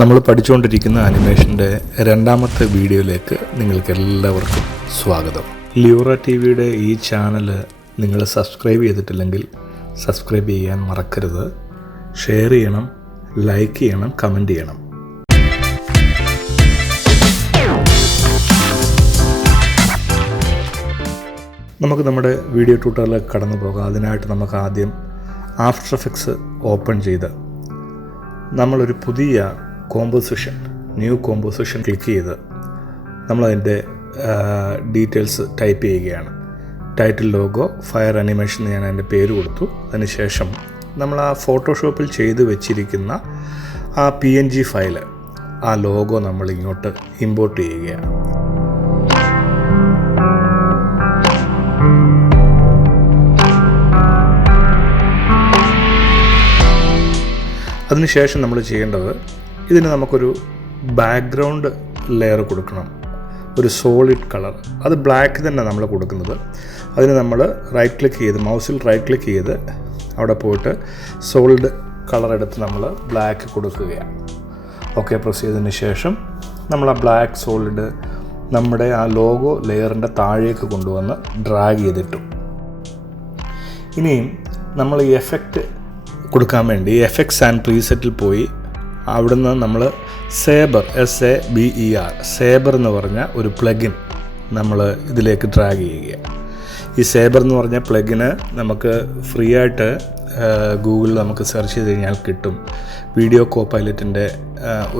നമ്മൾ പഠിച്ചുകൊണ്ടിരിക്കുന്ന ആനിമേഷൻ്റെ രണ്ടാമത്തെ വീഡിയോയിലേക്ക് നിങ്ങൾക്ക് എല്ലാവർക്കും സ്വാഗതം. ലിയോറ ടിവിയുടെ ഈ ചാനൽ നിങ്ങൾ സബ്സ്ക്രൈബ് ചെയ്തിട്ടില്ലെങ്കിൽ സബ്സ്ക്രൈബ് ചെയ്യാൻ മറക്കരുത്. ഷെയർ ചെയ്യണം, ലൈക്ക് ചെയ്യണം, കമൻറ്റ് ചെയ്യണം. നമുക്ക് നമ്മുടെ വീഡിയോ ട്യൂട്ടോറിയലിലേക്ക് കടന്നു പോകാം. അതിനായിട്ട് നമുക്ക് ആദ്യം ആഫ്റ്റർ എഫക്ട്സ് ഓപ്പൺ ചെയ്ത് നമ്മളൊരു പുതിയ ന്യൂ കോമ്പോസിഷൻ ക്ലിക്ക് ചെയ്ത് നമ്മളതിൻ്റെ ഡീറ്റെയിൽസ് ടൈപ്പ് ചെയ്യുകയാണ്. ടൈറ്റിൽ ലോഗോ ഫയർ അനിമേഷൻ ഞാൻ അതിൻ്റെ പേര് കൊടുത്തു. അതിനുശേഷം നമ്മൾ ആ ഫോട്ടോഷോപ്പിൽ ചെയ്ത് വെച്ചിരിക്കുന്ന ആ PNG ഫയല്, ആ ലോഗോ നമ്മൾ ഇങ്ങോട്ട് ഇമ്പോർട്ട് ചെയ്യുകയാണ്. അതിനുശേഷം നമ്മൾ ചെയ്യേണ്ടത്, ഇതിന് നമുക്കൊരു ബാക്ക്ഗ്രൗണ്ട് ലെയർ കൊടുക്കണം, ഒരു സോളിഡ് കളർ. അത് ബ്ലാക്ക് തന്നെ നമ്മൾ കൊടുക്കുന്നത്. അതിന് നമ്മൾ റൈറ്റ് ക്ലിക്ക് ചെയ്ത്, മൗസിൽ റൈറ്റ് ക്ലിക്ക് ചെയ്ത് അവിടെ പോയിട്ട് സോളിഡ് കളർ എടുത്ത് നമ്മൾ ബ്ലാക്ക് കൊടുക്കുകയാണ്. ഓക്കെ പ്രസ് ചെയ്തതിന് ശേഷം നമ്മൾ ആ ബ്ലാക്ക് സോളിഡ് നമ്മുടെ ആ ലോഗോ ലെയറിൻ്റെ താഴേക്ക് കൊണ്ടുവന്ന് ഡ്രാഗ് ചെയ്തിട്ടു. ഇനിയും നമ്മൾ ഈ എഫക്റ്റ് കൊടുക്കാൻ വേണ്ടി എഫക്ട്സ് ആൻഡ് പ്രീസെറ്റിൽ പോയി അവിടുന്ന് നമ്മൾ സേബർ സേബർ എന്ന് പറഞ്ഞ ഒരു പ്ലഗിൻ നമ്മൾ ഇതിലേക്ക് ഡ്രാഗ് ചെയ്യുക. ഈ സേബർ എന്ന് പറഞ്ഞ പ്ലഗിന് നമുക്ക് ഫ്രീ ആയിട്ട് ഗൂഗിളിൽ നമുക്ക് സെർച്ച് ചെയ്ത് കഴിഞ്ഞാൽ കിട്ടും. വീഡിയോ കോപൈലറ്റിൻ്റെ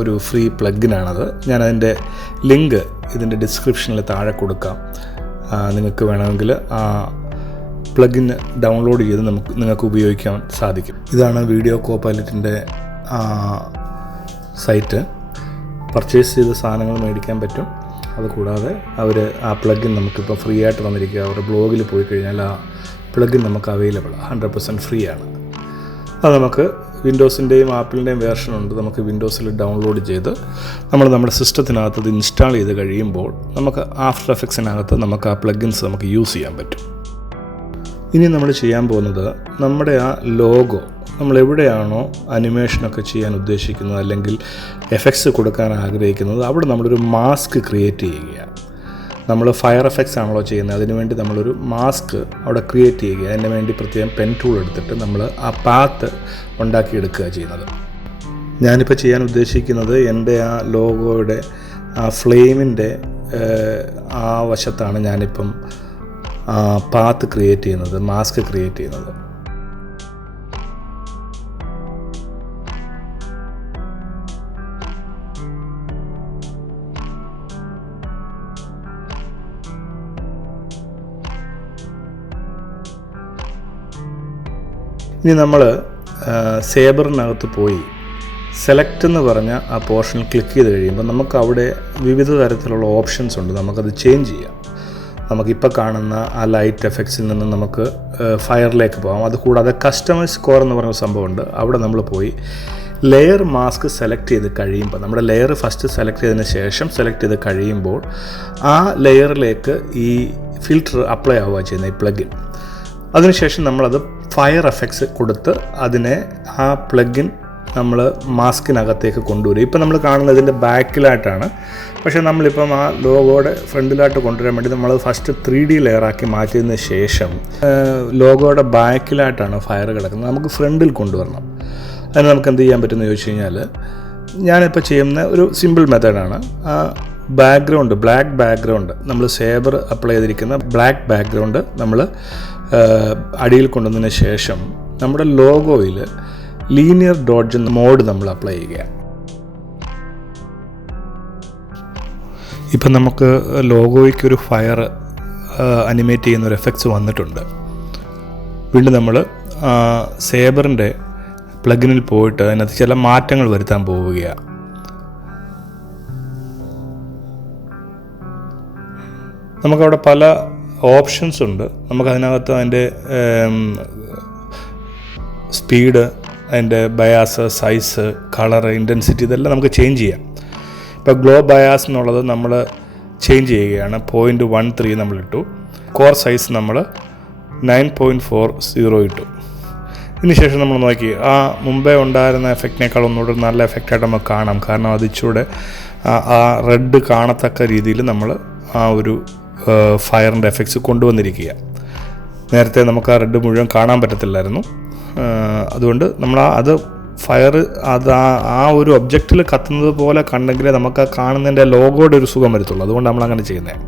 ഒരു ഫ്രീ പ്ലഗിനാണത്. ഞാനതിൻ്റെ ലിങ്ക് ഇതിൻ്റെ ഡിസ്ക്രിപ്ഷനിൽ താഴെ കൊടുക്കാം. നിങ്ങൾക്ക് വേണമെങ്കിൽ ആ പ്ലഗിൻ ഡൗൺലോഡ് ചെയ്ത് നിങ്ങൾക്ക് ഉപയോഗിക്കാൻ സാധിക്കും. ഇതാണ് വീഡിയോ കോപൈലറ്റിൻ്റെ സൈറ്റ്. പർച്ചേസ് ചെയ്ത സാധനങ്ങൾ മേടിക്കാൻ പറ്റും. അതുകൂടാതെ അവർ ആ പ്ലഗിൻ നമുക്കിപ്പോൾ ഫ്രീ ആയിട്ട് തന്നിരിക്കുക. അവരുടെ ബ്ലോഗിൽ പോയി കഴിഞ്ഞാൽ ആ പ്ലഗിൻ നമുക്ക് അവൈലബിൾ 100% ഫ്രീ ആണ്. അത് നമുക്ക് വിൻഡോസിൻ്റെയും ആപ്പിളിൻ്റെയും വേർഷൻ ഉണ്ട്. നമുക്ക് വിൻഡോസിൽ ഡൗൺലോഡ് ചെയ്ത് നമ്മുടെ സിസ്റ്റത്തിനകത്ത് ഇത് ഇൻസ്റ്റാൾ ചെയ്ത് കഴിയുമ്പോൾ നമുക്ക് ആഫ്റ്റർ എഫക്ട്സിനകത്ത് നമുക്ക് ആ പ്ലഗിൻസ് നമുക്ക് യൂസ് ചെയ്യാൻ പറ്റും. ഇനി നമ്മൾ ചെയ്യാൻ പോകുന്നത്, നമ്മുടെ ആ ലോഗോ നമ്മൾ എവിടെയാണോ അനിമേഷനൊക്കെ ചെയ്യാൻ ഉദ്ദേശിക്കുന്നത് അല്ലെങ്കിൽ എഫക്ട്സ് കൊടുക്കാൻ ആഗ്രഹിക്കുന്നത് അവിടെ നമ്മളൊരു മാസ്ക് ക്രിയേറ്റ് ചെയ്യുകയാണ്. നമ്മൾ ഫയർ എഫക്ട്സ് ആണല്ലോ ചെയ്യുന്നത്, അതിനുവേണ്ടി നമ്മളൊരു മാസ്ക് അവിടെ ക്രിയേറ്റ് ചെയ്യുക. അതിന് വേണ്ടി പ്രത്യേകം പെൻ ടൂൾ എടുത്തിട്ട് നമ്മൾ ആ പാത്ത് ഉണ്ടാക്കിയെടുക്കുക ചെയ്യുന്നത്. ഞാനിപ്പോൾ ചെയ്യാൻ ഉദ്ദേശിക്കുന്നത് എൻ്റെ ആ ലോഗോയുടെ ആ ഫ്ലെയിമിൻ്റെ ആ വശത്താണ് ഞാനിപ്പം പാത്ത് ക്രിയേറ്റ് ചെയ്യുന്നത്, മാസ്ക് ക്രിയേറ്റ് ചെയ്യുന്നത്. ഇനി നമ്മൾ സേബറിനകത്ത് പോയി സെലക്ട് എന്ന് പറഞ്ഞ ആ പോർഷൻ ക്ലിക്ക് ചെയ്ത് കഴിയുമ്പോൾ നമുക്ക് അവിടെ വിവിധ തരത്തിലുള്ള ഓപ്ഷൻസ് ഉണ്ട്. നമുക്കത് ചേഞ്ച് ചെയ്യാം. നമുക്കിപ്പോൾ കാണുന്ന ആ ലൈറ്റ് എഫക്ട്സിൽ നിന്ന് നമുക്ക് ഫയറിലേക്ക് പോകാം. അതുകൂടാതെ കസ്റ്റമൈസ് സ്കോർ എന്ന് പറഞ്ഞ സംഭവമുണ്ട്. അവിടെ നമ്മൾ പോയി ലെയർ മാസ്ക് സെലക്ട് ചെയ്ത് കഴിയുമ്പോൾ, നമ്മുടെ ലെയർ ഫസ്റ്റ് സെലക്ട് ചെയ്തതിന് ശേഷം സെലക്ട് ചെയ്ത് കഴിയുമ്പോൾ ആ ലെയറിലേക്ക് ഈ ഫിൽറ്റർ അപ്ലൈ ആവുക ചെയ്യുന്ന ഈ പ്ലഗിൻ. അതിനുശേഷം നമ്മളത് ഫയർ എഫക്ട്സ് കൊടുത്ത് അതിനെ ആ പ്ലഗിൻ നമ്മൾ മാസ്കിനകത്തേക്ക് കൊണ്ടുവരും. ഇപ്പം നമ്മൾ കാണുന്നത് ഇതിൻ്റെ ബാക്കിലായിട്ടാണ്. പക്ഷേ നമ്മളിപ്പം ആ ലോഗോയുടെ ഫ്രണ്ടിലായിട്ട് കൊണ്ടുവരാൻ വേണ്ടി നമ്മൾ ഫസ്റ്റ് 3D ലെയറാക്കി മാറ്റിയതിന് ശേഷം ലോഗോയുടെ ബാക്കിലായിട്ടാണ് ഫയർ കിടക്കുന്നത്. നമുക്ക് ഫ്രണ്ടിൽ കൊണ്ടുവരണം. അതിന് നമുക്ക് എന്ത് ചെയ്യാൻ പറ്റുമെന്ന് ചോദിച്ചു കഴിഞ്ഞാൽ, ഞാനിപ്പോൾ ചെയ്യുന്ന ഒരു സിമ്പിൾ മെത്തേഡാണ്. ആ ബാക്ക്ഗ്രൗണ്ട്, ബ്ലാക്ക് ബാക്ക്ഗ്രൗണ്ട്, നമ്മൾ സേബർ അപ്ലൈ ചെയ്തിരിക്കുന്ന ബ്ലാക്ക് ബാക്ക്ഗ്രൗണ്ട് നമ്മൾ അടിയിൽ കൊണ്ടുവന്നതിന് ശേഷം നമ്മുടെ ലോഗോയിൽ ലീനിയർ ഡോഡ്ജ് എന്ന മോഡ് നമ്മൾ അപ്ലൈ ചെയ്യുക. ഇപ്പം നമുക്ക് ലോഗോയ്ക്കൊരു ഫയർ അനിമേറ്റ് ചെയ്യുന്ന ഒരു എഫക്ട്സ് വന്നിട്ടുണ്ട്. വീണ്ടും നമ്മൾ സേബറിൻ്റെ പ്ലഗിനിൽ പോയിട്ട് അതിനകത്ത് ചില മാറ്റങ്ങൾ വരുത്താൻ പോവുകയാണ്. നമുക്കവിടെ പല ഓപ്ഷൻസ് ഉണ്ട്. നമുക്കതിനകത്ത് അതിൻ്റെ സ്പീഡ്, അതിൻ്റെ ബയാസ്, സൈസ്, കളർ, ഇൻറ്റൻസിറ്റി ഇതെല്ലാം നമുക്ക് ചേഞ്ച് ചെയ്യാം. ഇപ്പോൾ ഗ്ലോ ബയാസ് എന്നുള്ളത് നമ്മൾ ചേഞ്ച് ചെയ്യുകയാണ്. 0.13 നമ്മളിട്ടു. കോർ സൈസ് നമ്മൾ 9.40 ഇട്ടു. ഇതിനുശേഷം നമ്മൾ നോക്കി ആ മുമ്പേ ഉണ്ടായിരുന്ന എഫക്റ്റിനേക്കാൾ ഒന്നുകൂടെ നല്ല എഫക്റ്റായിട്ട് നമുക്ക് കാണാം. കാരണം അത് ഇച്ചിലൂടെ ആ റെഡ് കാണത്തക്ക രീതിയിൽ നമ്മൾ ആ ഒരു ഫയറിൻ്റെ എഫക്ട്സ് കൊണ്ടുവന്നിരിക്കുക. നേരത്തെ നമുക്ക് ആ റെഡ് മുഴുവൻ കാണാൻ പറ്റത്തില്ലായിരുന്നു. അതുകൊണ്ട് നമ്മൾ അത് ഫയർ അത് ആ ഒരു ഒബ്ജക്റ്റിൽ കത്തുന്നത് പോലെ കണ്ടെങ്കിലേ നമുക്ക് ആ കാണുന്നതിൻ്റെ ലോഗോയുടെ ഒരു സുഖം വരത്തുള്ളൂ. അതുകൊണ്ട് നമ്മളങ്ങനെ ചെയ്യുന്നത്.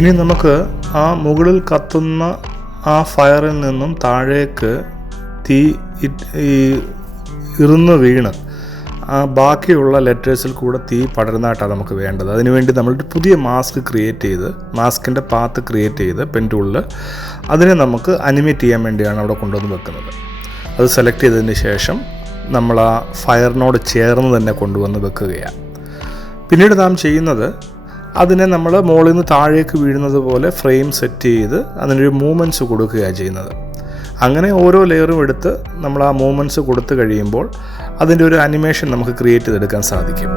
ഇനി നമുക്ക് ആ മുകളിൽ കത്തുന്ന ആ ഫയറിൽ നിന്നും താഴേക്ക് തീ ഇറുന്ന് വീണ് ആ ബാക്കിയുള്ള ലെറ്റേഴ്സിൽ കൂടെ തീ പടരുന്നതായിട്ടാണ് നമുക്ക് വേണ്ടത്. അതിനുവേണ്ടി നമ്മളൊരു പുതിയ മാസ്കിൻ്റെ പാത്ത് ക്രിയേറ്റ് ചെയ്ത് പെൻ ടൂളിൽ അതിനെ നമുക്ക് അനിമേറ്റ് ചെയ്യാൻ വേണ്ടിയാണ് അവിടെ കൊണ്ടുവന്ന് വെക്കുന്നത്. അത് സെലക്ട് ചെയ്തതിന് ശേഷം നമ്മൾ ആ ഫയറിനോട് ചേർന്ന് തന്നെ കൊണ്ടുവന്ന് വെക്കുകയാണ്. പിന്നീട് നാം ചെയ്യുന്നത് അതിനെ നമ്മൾ മുകളിൽ നിന്ന് താഴേക്ക് വീഴുന്നത് പോലെ ഫ്രെയിം സെറ്റ് ചെയ്ത് അതിനൊരു മൂവ്മെൻറ്റ്സ് കൊടുക്കുകയാണ് ചെയ്യുന്നത്. അങ്ങനെ ഓരോ ലെയറും എടുത്ത് നമ്മൾ ആ മൂവ്മെൻറ്റ്സ് കൊടുത്തു കഴിയുമ്പോൾ അതിൻ്റെ ഒരു അനിമേഷൻ നമുക്ക് ക്രിയേറ്റ് ചെയ്തെടുക്കാൻ സാധിക്കും.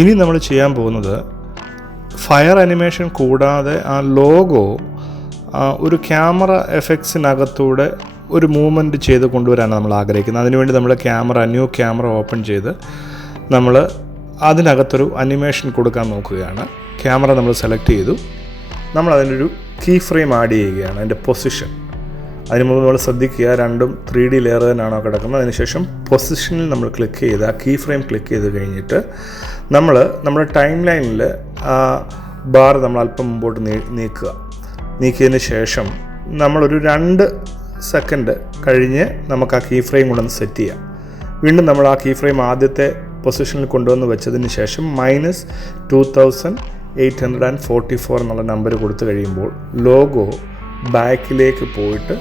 ഇനി നമ്മൾ ചെയ്യാൻ പോകുന്നത് ഫയർ അനിമേഷൻ കൂടാതെ ആ ലോഗോ ഒരു ക്യാമറ എഫക്ട്സിനകത്തൂടെ ഒരു മൂവ്മെൻറ്റ് ചെയ്ത് കൊണ്ടുവരാനാണ് നമ്മൾ ആഗ്രഹിക്കുന്നത്. അതിനുവേണ്ടി നമ്മൾ ന്യൂ ക്യാമറ ഓപ്പൺ ചെയ്ത് നമ്മൾ അതിനകത്തൊരു അനിമേഷൻ കൊടുക്കാൻ നോക്കുകയാണ്. ക്യാമറ നമ്മൾ സെലക്ട് ചെയ്തു. നമ്മൾ അതിനൊരു കീ ഫ്രെയിം ആഡ് ചെയ്യുകയാണ്, അതിൻ്റെ പൊസിഷൻ. അതിന് മുമ്പ് നമ്മൾ ശ്രദ്ധിക്കുക, രണ്ടും 3D ലെയർ തന്നെയാണോ കിടക്കുന്നത്. അതിനുശേഷം പൊസിഷനിൽ നമ്മൾ ക്ലിക്ക് ചെയ്ത് ആ കീ ഫ്രെയിം ക്ലിക്ക് ചെയ്ത് കഴിഞ്ഞിട്ട് നമ്മുടെ ടൈം ലൈനിൽ ആ ബാർ നമ്മൾ അല്പം മുമ്പോട്ട് നീക്കിയതിന് ശേഷം നമ്മളൊരു 2 സെക്കൻഡ് കഴിഞ്ഞ് നമുക്ക് ആ കീ ഫ്രെയിം കൊണ്ടൊന്ന് സെറ്റ് ചെയ്യാം. വീണ്ടും നമ്മൾ ആ കീ ഫ്രെയിം ആദ്യത്തെ പൊസിഷനിൽ കൊണ്ടുവന്ന് വെച്ചതിന് ശേഷം -2844 എന്നുള്ള നമ്പർ കൊടുത്തു കഴിയുമ്പോൾ ലോഗോ ബാക്കിലേക്ക് പോയിട്ട്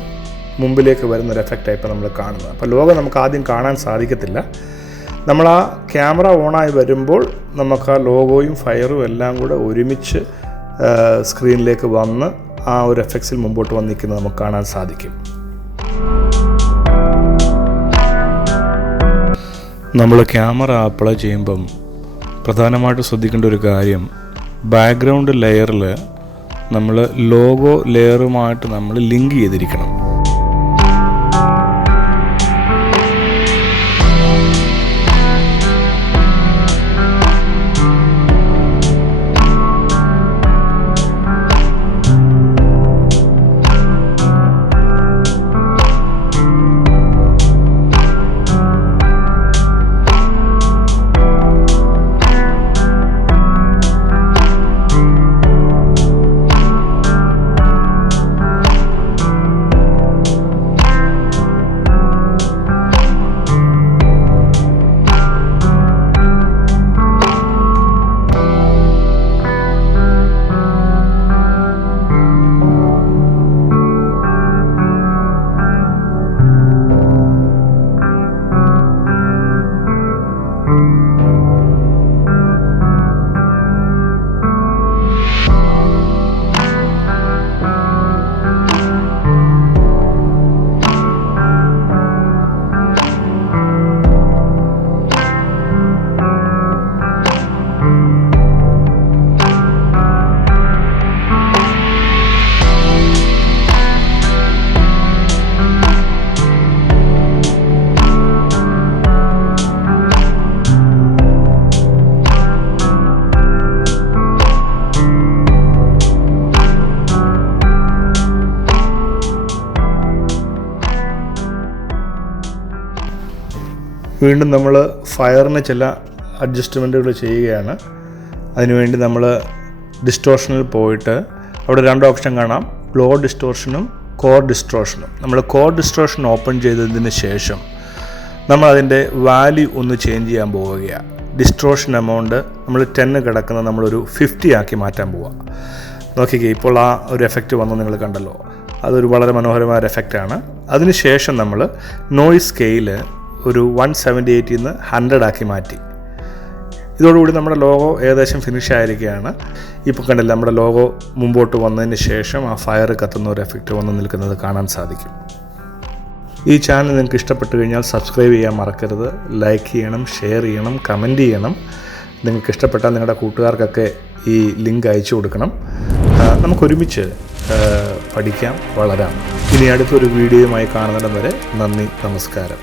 മുമ്പിലേക്ക് വരുന്നൊരു എഫക്റ്റായിപ്പോൾ നമ്മൾ കാണുന്നത്. അപ്പോൾ ലോഗോ നമുക്ക് ആദ്യം കാണാൻ സാധിക്കത്തില്ല. നമ്മൾ ആ ക്യാമറ ഓണായി വരുമ്പോൾ നമുക്ക് ആ ലോഗോയും ഫയറും എല്ലാം കൂടെ ഒരുമിച്ച് സ്ക്രീനിലേക്ക് വന്ന് ആ ഒരു എഫക്ട്സിൽ മുമ്പോട്ട് വന്ന് നിൽക്കുന്നത് നമുക്ക് കാണാൻ സാധിക്കും. നമ്മൾ ക്യാമറ അപ്ലൈ ചെയ്യുമ്പം പ്രധാനമായിട്ട് ശ്രദ്ധിക്കേണ്ട ഒരു കാര്യം, ബാക്ക്ഗ്രൗണ്ട് ലെയറിൽ നമ്മൾ ലോഗോ ലെയറുമായിട്ട് നമ്മൾ ലിങ്ക് ചെയ്തിരിക്കണം. വീണ്ടും നമ്മൾ ഫയറിന് ചില അഡ്ജസ്റ്റ്മെൻറ്റുകൾ ചെയ്യുകയാണ്. അതിനുവേണ്ടി നമ്മൾ ഡിസ്റ്റോർഷനിൽ പോയിട്ട് അവിടെ 2 ഓപ്ഷൻ കാണാം, ഗ്ലോ ഡിസ്റ്റോർഷനും കോർ ഡിസ്റ്റോർഷനും. നമ്മൾ കോർ ഡിസ്റ്റോർഷൻ ഓപ്പൺ ചെയ്തതിന് ശേഷം നമ്മൾ അതിൻ്റെ വാല്യൂ ഒന്ന് ചേഞ്ച് ചെയ്യാൻ പോവുകയാണ്. ഡിസ്റ്റോർഷൻ എമൗണ്ട് നമ്മൾ 10 കിടക്കുന്നത് നമ്മളൊരു 50 ആക്കി മാറ്റാൻ പോവുക. നോക്കിക്കേ, ഇപ്പോൾ ആ ഒരു എഫക്റ്റ് വന്നു നിങ്ങൾ കണ്ടല്ലോ. അതൊരു വളരെ മനോഹരമായ ഒരു എഫക്റ്റാണ്. അതിനുശേഷം നമ്മൾ നോയ്സ് സ്കെയില് ഒരു 178 നിന്ന് 100 ആക്കി മാറ്റി. ഇതോടുകൂടി നമ്മുടെ ലോഗോ ഏകദേശം ഫിനിഷ് ആയിരിക്കുകയാണ്. ഇപ്പോൾ കണ്ടില്ല, നമ്മുടെ ലോഗോ മുമ്പോട്ട് വന്നതിന് ശേഷം ആ ഫയർ കത്തുന്ന ഒരു എഫക്റ്റ് വന്ന് നിൽക്കുന്നത് കാണാൻ സാധിക്കും. ഈ ചാനൽ നിങ്ങൾക്ക് ഇഷ്ടപ്പെട്ടു കഴിഞ്ഞാൽ സബ്സ്ക്രൈബ് ചെയ്യാൻ മറക്കരുത്. ലൈക്ക് ചെയ്യണം, ഷെയർ ചെയ്യണം, കമൻറ്റ് ചെയ്യണം. നിങ്ങൾക്ക് ഇഷ്ടപ്പെട്ടാൽ നിങ്ങളുടെ കൂട്ടുകാർക്കൊക്കെ ഈ ലിങ്ക് അയച്ചു കൊടുക്കണം. നമുക്കൊരുമിച്ച് പഠിക്കാം, വളരാം. ഇനി അടുത്തൊരു വീഡിയോയുമായി കാണുന്നിടം വരെ നന്ദി, നമസ്കാരം.